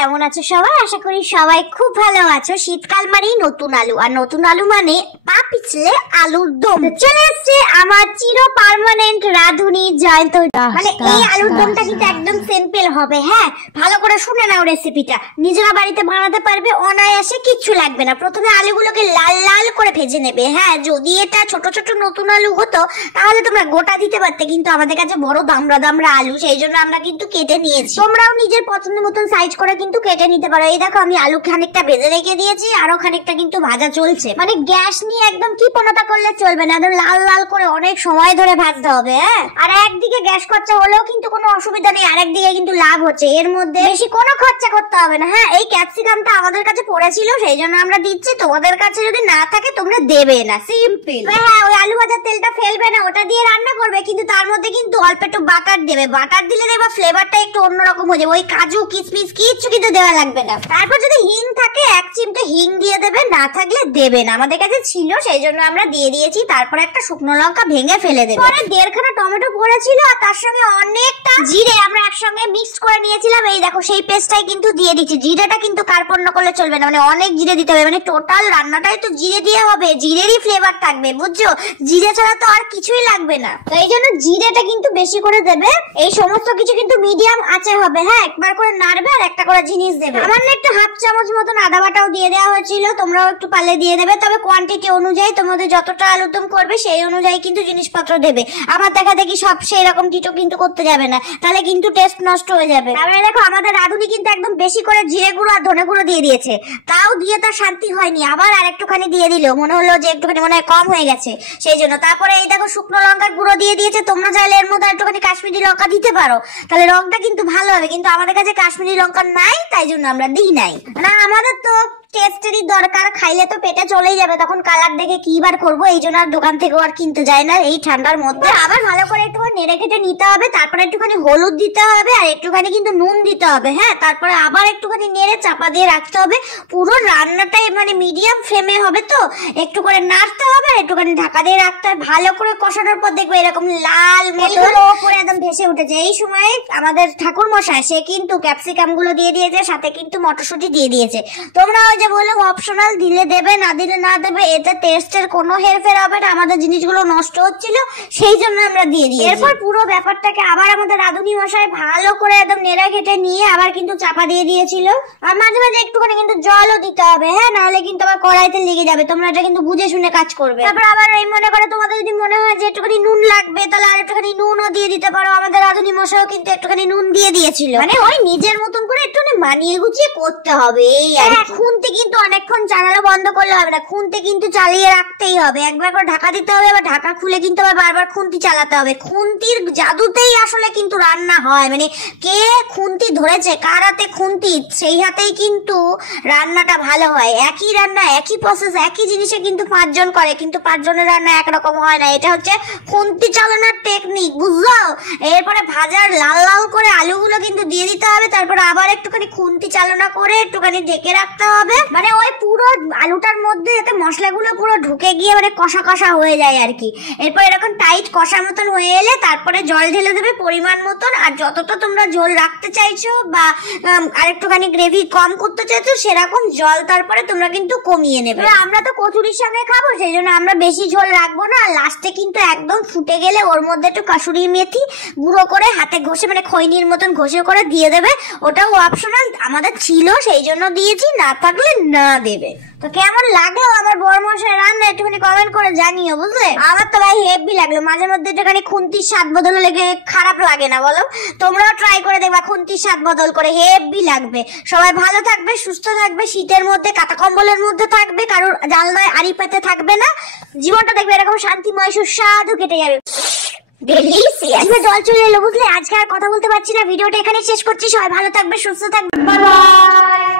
কেমন আছো সবাই? আশা করি সবাই খুব ভালো আছো। শীতকাল মানেই নতুন আলু, আর নতুন আলু মানে পা পিছলে আলুর দম। চলে এসছে আমার চির পার্মানেন্ট রাঁধুনি জয়ন্তী। মানে এই আলুর দমটা কিন্তু একদম সিম্পল হবে। হ্যাঁ, ভালো করে শুনে নাও রেসিপিটা, নিজেরা বাড়িতে বানাতে পারবে অনায়াসে, কিচ্ছু লাগবে না। প্রথমে আলুগুলোকে লাল লাল করে ভেজে নেবে। হ্যাঁ, যদি এটা ছোট ছোট নতুন আলু হতো তাহলে তোমরা গোটা দিতে পারতে, কিন্তু আমাদের কাছে বড় দামড়া দামড়া আলু, সেই জন্য আমরা কিন্তু কেটে নিয়েছি। তোমরাও নিজের পছন্দের মতন সাইজ করে কিন্তু কেটে নিতে পারো। এই দেখো, আমি আলু খানিকটা ভেজে রেখে দিয়েছি, আরো খানিকটা কিন্তু ভাজা চলছে। মানে গ্যাস নিয়ে একদম কি পনাটা করলে চলবে না, একদম লাল লাল করে অনেক সময় ধরে ভাজতে হবে। হ্যাঁ, আর একদিকে গ্যাস খরচা হলেও কিন্তু কোনো অসুবিধা নেই, আরেকদিকে কিন্তু লাভ হচ্ছে। এর মধ্যে বেশি কোনো খরচা করতে হবে না। হ্যাঁ, এই ক্যাপসিকামটা আমাদের কাছে পড়েছিল সেই জন্য আমরা দিচ্ছি, তোমাদের কাছে যদি না থাকে তোমরা দেবে না, সিম্পল। হ্যাঁ, ওই আলু ভাজার তেলটা ফেলবে না, ওটা দিয়ে রান্না করবে, কিন্তু তার মধ্যে কিন্তু অল্প একটু বাটার দেবে। বাটার দিলে দেখবা ফ্লেভারটা একটু অন্যরকম হয়ে যাবে। ওই কাজু কিশমিশ কিচ্ছু কিন্তু দেওয়া লাগবে না। তারপর যদি হিং থাকে 1 চিমটে হিং দিয়ে দেবে, না থাকলে দেবে না। আমাদের কাছে ছিল সেই জন্য আমরা দিয়ে দিয়েছি। তারপরে একটা শুকনো লঙ্কা ভেঙে ফেলে দেবে। পরে 1.5 খানা টমেটো পড়েছিল, আর তার সঙ্গে অনেকটা জিরে আমরা একসঙ্গে মিক্স করে নিয়েছিলাম। এই দেখো, সেই পেস্টটাই কিন্তু দিয়ে দিচ্ছি। জিরেটা কিন্তু কার্পণ্য করলে চলবে না, মানে অনেক জিরে দিতে হবে। মানে টোটাল রান্নাটাই তো জিরে দিয়ে হবে, জিরেরই ফ্লেভার থাকবে, বুঝছো? জিরে ছাড়া তো আর কিছুই লাগবে না, তো এই জন্য জিরেটা কিন্তু বেশি করে দেবে। এই সমস্ত কিছু কিন্তু মিডিয়াম আঁচে হবে। হ্যাঁ, একবার করে নাড়বে আর একটা করে জিনিস দেবে। আমার না একটু 1/2 চামচ মতন আদা বাটাও দিয়ে দেওয়া হয়েছিল, তোমরাও একটু পারলে দিয়ে দেবে। তবে কোয়ান্টিটি অনুযায়ী তোমাদের যতটা আলুদম করবে সেই অনুযায়ী কিন্তু জিনিসপত্র দেবে। আমার দেখা দেখি সব সেই রকম টিটো কিন্তু করতে যাবে না, তাহলে কিন্তু টেস্ট নষ্ট হয়ে যাবে। তারপরে দেখো, আমাদের রাঁধুনি কিন্তু একদম বেশি করে জিরে গুঁড়ো আর ধনে গুঁড়ো দিয়ে দিয়েছে। তাও দিয়ে তার শান্তি হয়নি, আবার আরেকটুখানি দিয়ে দিল। মনে হলো যে একটুখানি মনে হয় কম হয়ে গেছে, সেই জন্য। তারপরে এই দেখো, শুকনো লঙ্কার গুঁড়ো দিয়ে দিয়েছে। তোমরা চাইলে এর মধ্যে একটুখানি কাশ্মীরি লঙ্কা দিতে পারো, তাহলে রংটা কিন্তু ভালো হবে। কিন্তু আমাদের কাছে কাশ্মীরি লঙ্কা নাই, তাই জন্য আমরা দিই নাই। না, আমাদের তো টেস্টেরই দরকার, খাইলে তো পেটে চলেই যাবে, তখন কালার দেখে কি বার করবো, এই জন্য আর দোকান থেকে আর কিনতে যায় না এই ঠান্ডার মধ্যে। আবার ভালো করে একটু নেড়ে কেটে নিতে হবে। তারপরে একটুখানি হলুদ দিতে হবে আর একটুখানি কিন্তু নুন দিতে হবে। হ্যাঁ, তারপরে আবার একটুখানি নেড়ে চাপা দিয়ে রাখতে হবে। পুরো রান্নাটাই মানে মিডিয়াম ফ্লেমে হবে, তো একটু করে নাড়তে হবে আর একটুখানি ঢাকা দিয়ে রাখতে হবে। ভালো করে কষানোর পর দেখবে এরকম লাল মতো উপরে একদম ভেসে উঠেছে। এই সময় আমাদের ঠাকুর মশাই সে কিন্তু ক্যাপসিকাম গুলো দিয়ে দিয়েছে, সাথে কিন্তু মটরশুঁটি দিয়ে দিয়েছে। তোমরা যে বললাম অপশনাল, দিলে দেবে, না দিলে না দেবে, এতে টেস্টের কোনো হেরফের হবে না। আমাদের জিনিসগুলো নষ্ট হচ্ছিল সেই জন্য আমরা দিয়ে দিই। এরপর পুরো ব্যাপারটাকে আবার আমাদের রাঁধুনি মশাই ভালো করে একদম নেড়ে ঘেটে নিয়ে আবার কিন্তু চাপা দিয়ে দিয়েছিল। আর মাঝে মাঝে একটুখানি কিন্তু জলও দিতে হবে। হ্যাঁ, নাহলে কিন্তু আবার কড়াইতে লেগে যাবে। তোমরা এটা কিন্তু বুঝে শুনে কাজ করবে। তারপর আবার এই মনে করে তোমাদের যদি মনে হয় যে একটুখানি নুন লাগবে, তাহলে আর একটুখানি নুনও দিয়ে দিতে পারো। আমাদের রাঁধুনি মশাইও কিন্তু একটুখানি নুন দিয়ে দিয়েছিল। মানে ওই নিজের মতন করে একটুখানি মানিয়ে গুছিয়ে করতে হবে। এই আর খুনতে কিন্তু অনেকক্ষণ জানালা বন্ধ করলে হবে না, খুনতে কিন্তু চালিয়ে রাখতেই হবে। একবার করে ঢাকা দিতে হবে, আবার ঢাকা খুলে কিন্তু আবার বারবার খুন্তি চালাতে হবে। খুন্তির জাদুতেই আসলে কিন্তু রান্না হয়। মানে কে খুন্তি ধরেছে, কার হাতে খুন্তি, সেই হাতেই কিন্তু রান্নাটা ভালো হয়। একই রান্না, একই প্রসেস, একই জিনিসে কিন্তু 5 জন করে, কিন্তু 5 জনের রান্না একরকম হয় না। এটা হচ্ছে খুন্তি চালানোর টেকনিক, বুঝলো? এরপরে ভাজার লাল লাল করে আলুগুলো কিন্তু দিয়ে দিতে হবে। তারপরে আবার একটুখানি খুন্তি চালনা করে একটুখানি ঢেকে রাখতে হবে। মানে ওই পুরো আলুটার মধ্যে যাতে মশলাগুলো পুরো ঢুকে গিয়ে মানে কষা কষা হয়ে যায় আর কি। এরপর এরকম টাইট কষা মতন হয়ে এলে তারপরে জল ঢেলে দেবে পরিমাণ মতন। আর যতটা তোমরা ঝোল রাখতে চাইছো বা আরেকটুখানি গ্রেভি কম করতে চাইছো সেরকম জল তারপরে তোমরা কিন্তু কমিয়ে নেবে। আমরা তো কচুরির সঙ্গে খাবো, সেই জন্য আমরা বেশি ঝোল রাখবো না। লাস্টে কিন্তু একদম ফুটে গেলে ওর মধ্যে একটু কাসুরি মেথি গুঁড়ো করে হাতে ঘষে, মানে খৈনির মতন ঘষে করে দিয়ে দেবে। ওটাও অপশনাল, আমাদের ছিল সেই জন্য দিয়েছি, না থাকলে না দেবে। তো কেমন লাগলো আমার বড়মশাই রান্না একটুখানি কমেন্ট করে জানিও, বুঝলে? আমার তো ভাই হেভি লাগলো। মাঝে মধ্যে একটুখানি খুন্তির স্বাদ বদল লেগে খারাপ লাগে না, বলো? তোমরাও ট্রাই করে দেখবা, খুন্তির স্বাদ বদল করে হেভি লাগবে। সবাই ভালো থাকবে, সুস্থ থাকবে, শীতের মধ্যে কাঁথা কম্বলের মধ্যে থাকবে, কারোর জানলায় আড়ি পেতে থাকবে না। জীবনটা দেখবে এরকম শান্তিময় সুস্বাদু কেটে যাবে। জল চলে এলো, বুঝলে? আজকে আর কথা বলতে পারছি না, ভিডিওটা এখানে শেষ করছি। সবাই ভালো থাকবে, সুস্থ থাকবে, বাই বাই।